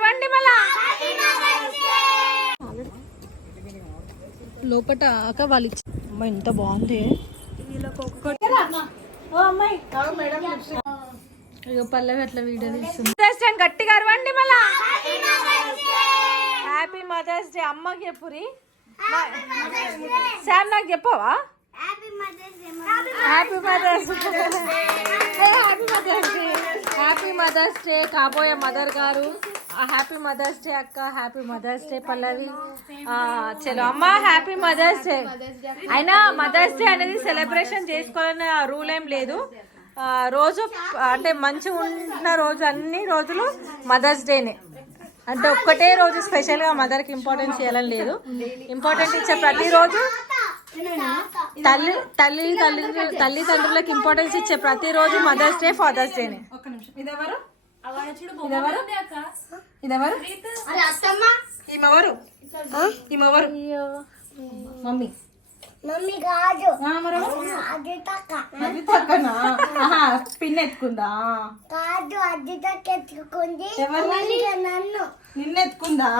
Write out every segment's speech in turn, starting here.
రండి మళ్ళా లోపట అక్క వాళ్ళు అమ్మ ఎంత బాగుంది ఇక పల్లవి అట్లా వీడియో తీస్తుంది గట్టిగా రండి మళ్ళా హ్యాపీ మదర్స్ డే అమ్మకి చెప్పురి శామ్ నాకు చెప్పవా happy Mother's happy mothers Day కాబోయే మదర్ గారు హ్యాపీ మదర్స్ డే అక్క హ్యాపీ మదర్స్ డే పల్లవి చలో అమ్మ హ్యాపీ మదర్స్ డే అయినా మదర్స్ డే అనేది సెలబ్రేషన్ చేసుకోవాలనే రూల్ ఏం లేదు రోజు అంటే మంచిగా ఉన్న రోజు అన్ని రోజులు మదర్స్ డేనే అంటే ఒక్కటే రోజు స్పెషల్గా మదర్కి ఇంపార్టెన్స్ ఇవ్వాలని లేదు ఇంపార్టెంట్ ఇచ్చే ప్రతిరోజు తల్లిదండ్రులకు ఇంపార్టెన్స్ ఇచ్చే ప్రతిరోజు మదర్స్ డే ఫాదర్స్ డేనే ఈమెవరు మమ్మీ మమ్మీ కాదు అది తక్కనా పిన్ ఎత్తుకుందా కాదు అది ఎత్తుకుంది నన్ను నిన్న ఎత్తుకుందా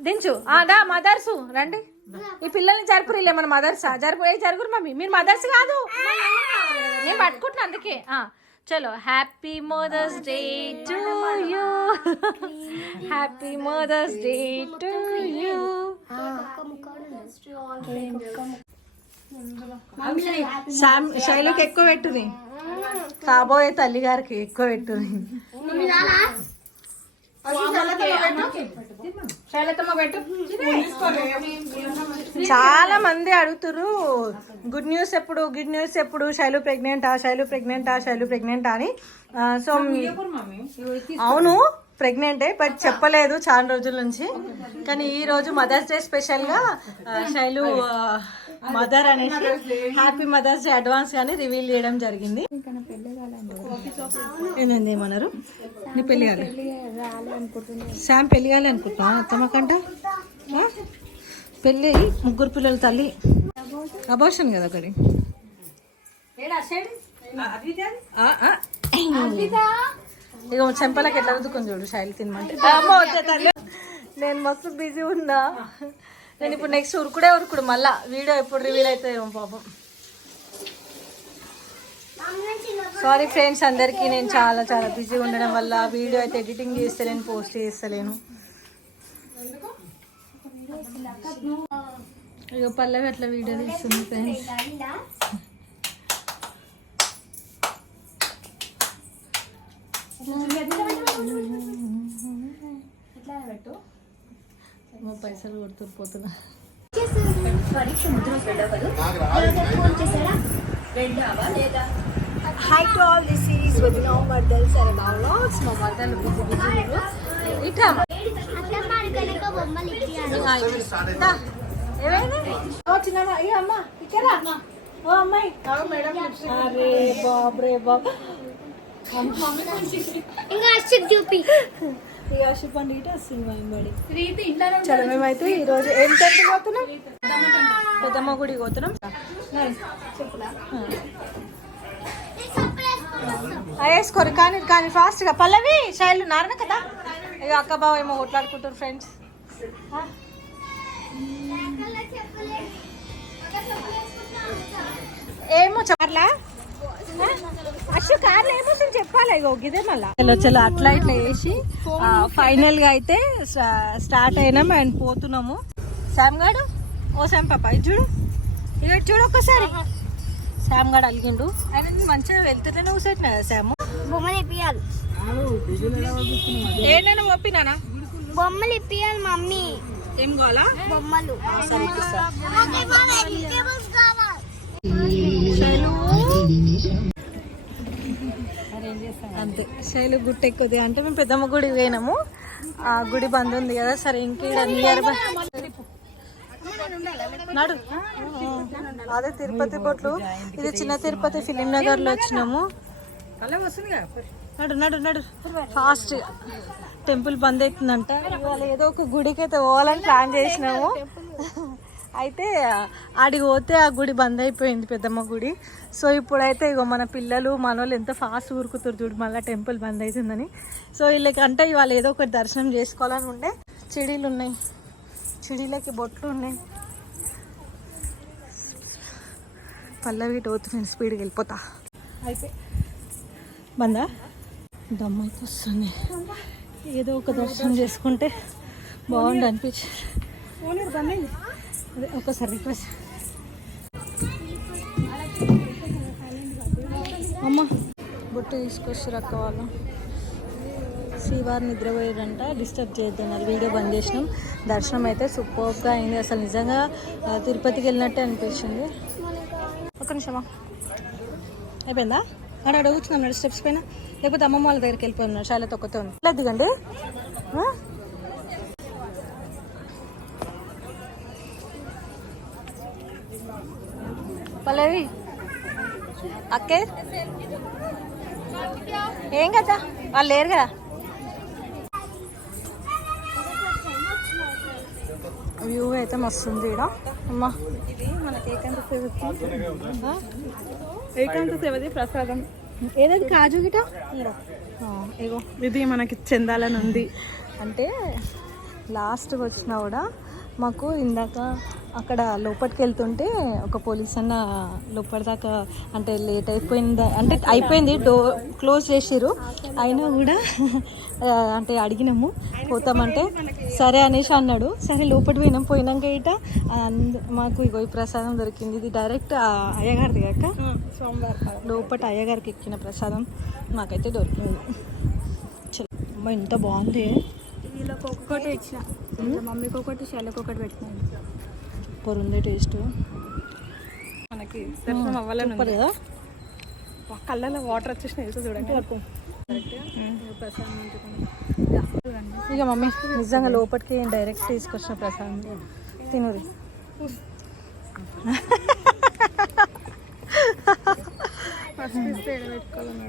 దించు దా మదర్స్ రండి ఈ పిల్లల్ని జరుపురిలే మన మదర్స్ జరుగురు మమ్మీ మీరు మదర్స్ కాదు నేను పట్టుకుంటున్నా అందుకే చలో happy mothers day to you happy mothers day to you శైలుకి ఎక్కువ పెట్టుది కాబోయే తల్లి గారికి ఎక్కువ పెట్టుది చాలా మంది అడుగుతురు గుడ్ న్యూస్ ఎప్పుడు శైలు ప్రెగ్నెంటా అని సో అవును ప్రెగ్నెంటే బట్ చెప్పలేదు చాలా రోజుల నుంచి కానీ ఈ రోజు మదర్స్ డే స్పెషల్గా శైలు మదర్ అనేసి హ్యాపీ మదర్స్ డే అడ్వాన్స్ గానీ రివీల్ చేయడం జరిగింది ఏంటండి ఏమన్నారు నీ పెళ్లి కాలే శామ్ పెళ్లి కాలే అనుకుంటున్నా అత్తమ్మకంట పెళ్ళి ముగ్గురు పిల్లల తల్లి అబార్షన్ కదా ఒకటి ఇక చెంపలకి ఎట్లా రుద్దుకొని చూడు శైలి తినమంటే నేను మస్తు బిజీ ఉన్నా నేను ఇప్పుడు నెక్స్ట్ ఉరుకుడు మళ్ళా వీడియో ఎప్పుడు రివీల్ అవుతాయేమో పాపం సారీ ఫ్రెండ్స్ అందరికీ నేను చాలా చాలా బిజీ ఉండడం వల్ల వీడియో అయితే ఎడిటింగ్ చేస్తలేను పోస్ట్ చేస్తలేను ఇక పల్లవి అట్లా వీడియో తీస్తుంది ఫ్రెండ్స్ పైసలు కొడుతుపోతున్నా Hi to all, this is Vajna Mardal Sarada Vlogs. మా మర్దలు ఇట్లా చిన్న అమ్మ ఇక్కడ ఓ అమ్మాయి అరే బాబ్రే బాబ్ ఇంకా చూపి చెప్పండి ఇటు సినిమా చలో మేమైతే ఈరోజు ఏం టెంపుల్ పోతున్నాం పెద్దమ్మ గుడికి పోతున్నాం వేసుకోరు కానీ ఫాస్ట్గా పల్లవి శైలు నారన కదా ఇక అక్క బావ ఏమో కొట్లాడుకుంటారు ఫ్రెండ్స్ ఏమో చెప్పట్లా అశు కార్లో ఏమో చెప్పాలి ఇదే మళ్ళీ చలో అట్లా ఇట్లా వేసి ఫైనల్ గా అయితే స్టార్ట్ అయినాం అండ్ పోతున్నాము శామ్ గాడు ఓ శామ్ పాప ఇది చూడు ఒక్కసారి శామ్ గాడు అలిగిండు ఆయన మంచిగా వెళ్తుంటేనే కూర్చోట్లే కదా శాము బొమ్మలు ఇప్పియాలి ఏంటన్నా ఒప్పినానా బొమ్మలు ఇప్పియాలి మమ్మీ ఏం కావాలా బొమ్మలు అంతే శైలు గుట్ట ఎక్కువ అంటే మేము పెద్దమ్మ గుడి పోయినాము ఆ గుడి బంద్ ఉంది కదా సరే ఇంకేడ నియర్ బై నడు అదే తిరుపతి బొట్లు ఇది చిన్న తిరుపతి ఫిలిం నగర్ లో వచ్చినాము నడు నడు నడు ఫాస్ట్ టెంపుల్ బంద్ అవుతుందంట ఇవాళ ఏదో ఒక గుడికి అయితే పోవాలని ప్లాన్ చేసినాము అయితే ఆడికి పోతే ఆ గుడి బంద్ అయిపోయింది, పెద్దమ్మ గుడి. సో ఇప్పుడైతే ఇగో మన పిల్లలు మనోళ్ళు ఎంత ఫాస్ట్ ఊరుకుతారు చూడు, మళ్ళీ టెంపుల్ బంద్ అవుతుందని. సో వీళ్ళకంటే ఇవాళ ఏదో ఒకటి దర్శనం చేసుకోవాలని ఉండే. చెడీలు ఉన్నాయి, చెడీలకి బొట్లు ఉన్నాయి. పల్లవి టోతు నేను స్పీడ్కి వెళ్ళిపోతా. అయితే బందా దమ్మ అయితే వస్తుంది. ఏదో ఒక దర్శనం చేసుకుంటే బాగుండు అనిపించింది. అదే ఒకసారి రిక్వెస్ట్. అమ్మ బొట్టు తీసుకొచ్చి రక్క వాళ్ళు శ్రీవారు నిద్రపోయారంట, డిస్టర్బ్ చేయొద్దన్నారు. వీడియో బంద్ చేసినాం. దర్శనం అయితే సూపర్గా అయింది. అసలు నిజంగా తిరుపతికి వెళ్ళినట్టే అనిపించింది. ఒక నిమిషమా అయిపోయిందా? అక్కడ కూర్చున్నాం స్టెప్స్ పైన, లేకపోతే అమ్మమ్మ వాళ్ళ దగ్గరికి వెళ్ళిపోయినారు. చాలా తొక్కతో ఉంది. ఇలా దిగండి. పల్లవి అక్కే ఏం కదా, వాళ్ళు లేరు కదా. వ్యూ అయితే మస్తు ఉంది ఇక్కడ. అమ్మా ఇది మనకి ఏకాంత సేవది ప్రసాదం. ఏదది కాజు గిట ఏగో ఇది మనకి చెందాలని ఉంది. అంటే లాస్ట్ వచ్చినా కూడా మాకు ఇందాక అక్కడ లోపలికి వెళ్తుంటే ఒక పోలీస్ అన్న లోపలి దాకా అంటే లేట్ అయిపోయింది, అంటే అయిపోయింది, డోర్ క్లోజ్ చేసిర్రు. అయినా కూడా అంటే అడిగినాము పోతామంటే సరే అనేసి అన్నాడు. సరే లోపలికి పోయినాక ఇట మాకు ఇగో ఈ ప్రసాదం దొరికింది. ఇది డైరెక్ట్ అయ్యగారిది కాక సోమవారం లోపల అయ్యగారికి ఎక్కిన ప్రసాదం మాకైతే దొరికింది. అమ్మ ఎంత బాగుంది. వీళ్ళకి ఒక్కొక్కటి ఇచ్చిన, మమ్మీకి ఒకటి చెల్లికి ఒకటి పెట్టినాను. సూపర్ ఉంది టేస్ట్. మనకి దర్శనం అవ్వాలని ఉంది కదా. కళ్ళలో వాటర్ వచ్చేసినాయి చూడండి. ఇక మమ్మీ నిజంగా లోపలికి డైరెక్ట్ తీసుకొచ్చిన ప్రసాదం తినురి.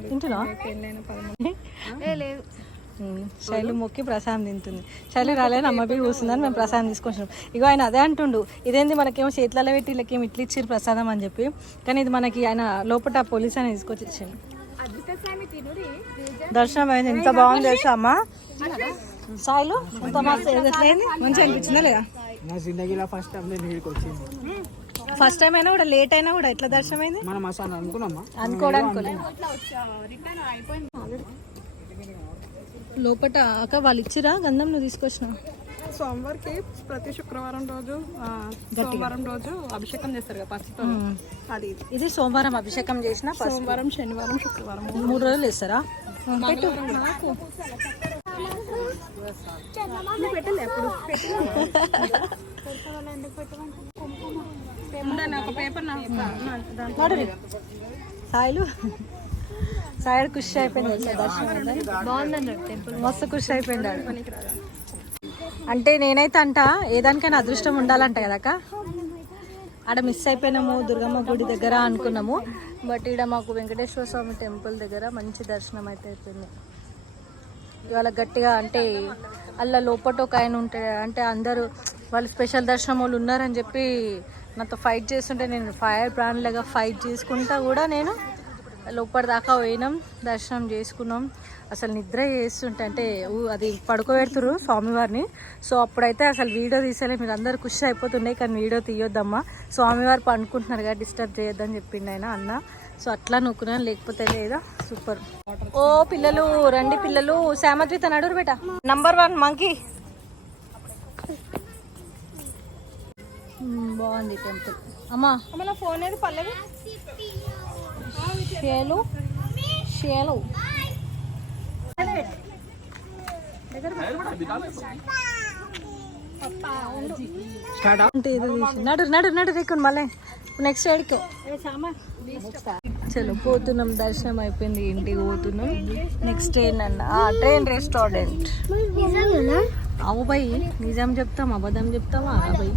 తింటున్నా లేదు శైలు మొక్కి ప్రసాదం తింటుంది. శైలు రాలేని అమ్మపి కూర్చుందని మేము ప్రసాదం తీసుకొచ్చినాం. ఇగో ఆయన అదే అంటుండు, ఇదేంది మనకేమో చేతులలో పెట్టి వీళ్ళకేమో ఇట్లా ఇచ్చారు ప్రసాదం అని చెప్పి. కానీ ఇది మనకి ఆయన లోపల పోలీస్ అని తీసుకొచ్చి ఇచ్చింది. దర్శనం అయింది. ఎంత బాగుంది తెలుసా అమ్మ. సాయిలు ఎంత మంచిగా అనిపించిందా లేదా? ఫస్ట్ టైం అయినా కూడా లేట్ అయినా కూడా ఎట్లా దర్శనం అయింది అనుకోవడానికి. లోపట అక్క వాళ్ళు ఇచ్చిరా గంధం, నువ్వు తీసుకొచ్చిన? సోమవారికి ప్రతి శుక్రవారం రోజు సోమవారం రోజు అభిషేకం చేస్తారు కదా పసుపుతో. అది ఇది సోమవారం అభిషేకం చేసిన, సోమవారం శనివారం శుక్రవారం 3 రోజులు వేస్తారా? పెట్టలే ఎప్పుడు ఒక పేపర్ సాయిలు సాయిడు ఖుషి అయిపోయింది. బాగుందండి టెంపుల్, మస్తు ఖుషి అయిపోయింది. అంటే నేనైతే అంట ఏదానికైనా అదృష్టం ఉండాలంట కదక్క. ఆడ మిస్ అయిపోయినాము దుర్గమ్మ గుడి దగ్గర అనుకున్నాము. బట్ ఈడ మాకు వెంకటేశ్వర స్వామి టెంపుల్ దగ్గర మంచి దర్శనం అయితే అయిపోయింది ఇవాళ గట్టిగా. అంటే అలా లోపల ఒక ఆయన ఉంటాడు, అంటే అందరూ వాళ్ళు స్పెషల్ దర్శనం వాళ్ళు ఉన్నారని చెప్పి నాతో ఫైట్ చేస్తుంటే నేను ఫైర్ బ్రాండ్ లాగా ఫైట్ చేసుకుంటా కూడా నేను లోపల దాకా పోయినాం, దర్శనం చేసుకున్నాం. అసలు నిద్ర చేస్తుంటే అంటే అది పడుకోబెడుతురు స్వామివారిని. సో అప్పుడైతే అసలు వీడియో తీసేలే, మీరు అందరు ఖుషి అయిపోతున్నాయి కానీ వీడియో తీయొద్దమ్మా, స్వామివారు పండుకుంటున్నారు కదా డిస్టర్బ్ చేయొద్దని చెప్పిండు ఆయన అన్న. సో అట్లా నొక్కున్నాను, లేకపోతే లేదా. సూపర్. ఓ పిల్లలు రండి, పిల్లలు సామద్విత నడురు బేట. Number 1 monkey. బాగుంది టెంపుల్. అమ్మా మన ఫోన్ ఏది పల్లవి? షేలు షేలు నడు నడు నడు రేకుని మళ్ళీ నెక్స్ట్ సైడ్కి. చలో పోతున్నాం, దర్శనం అయిపోయింది, ఇంటికి పోతున్నాం. నెక్స్ట్ ఏంటన్నా ట్రైన్ రెస్టారెంట్. అవు బై నిజం చెప్తాం అబద్ధం చెప్తావా బై?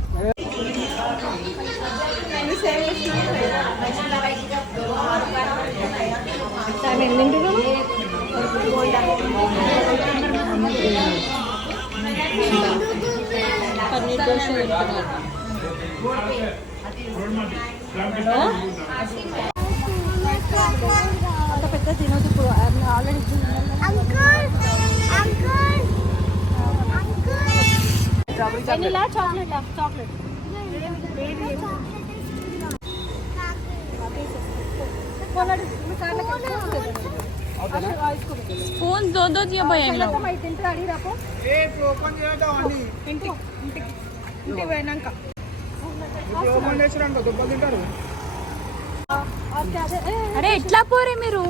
పన్నీర్ దోశ తింటున్నారు. అంత పెద్ద తినొద్దు ఇప్పుడు already vanilla chocolate chocolate spoon దో దో दिया भैया इन लोग ఇంటికి పోయినాక అరే ఎట్లా పోరే మీరు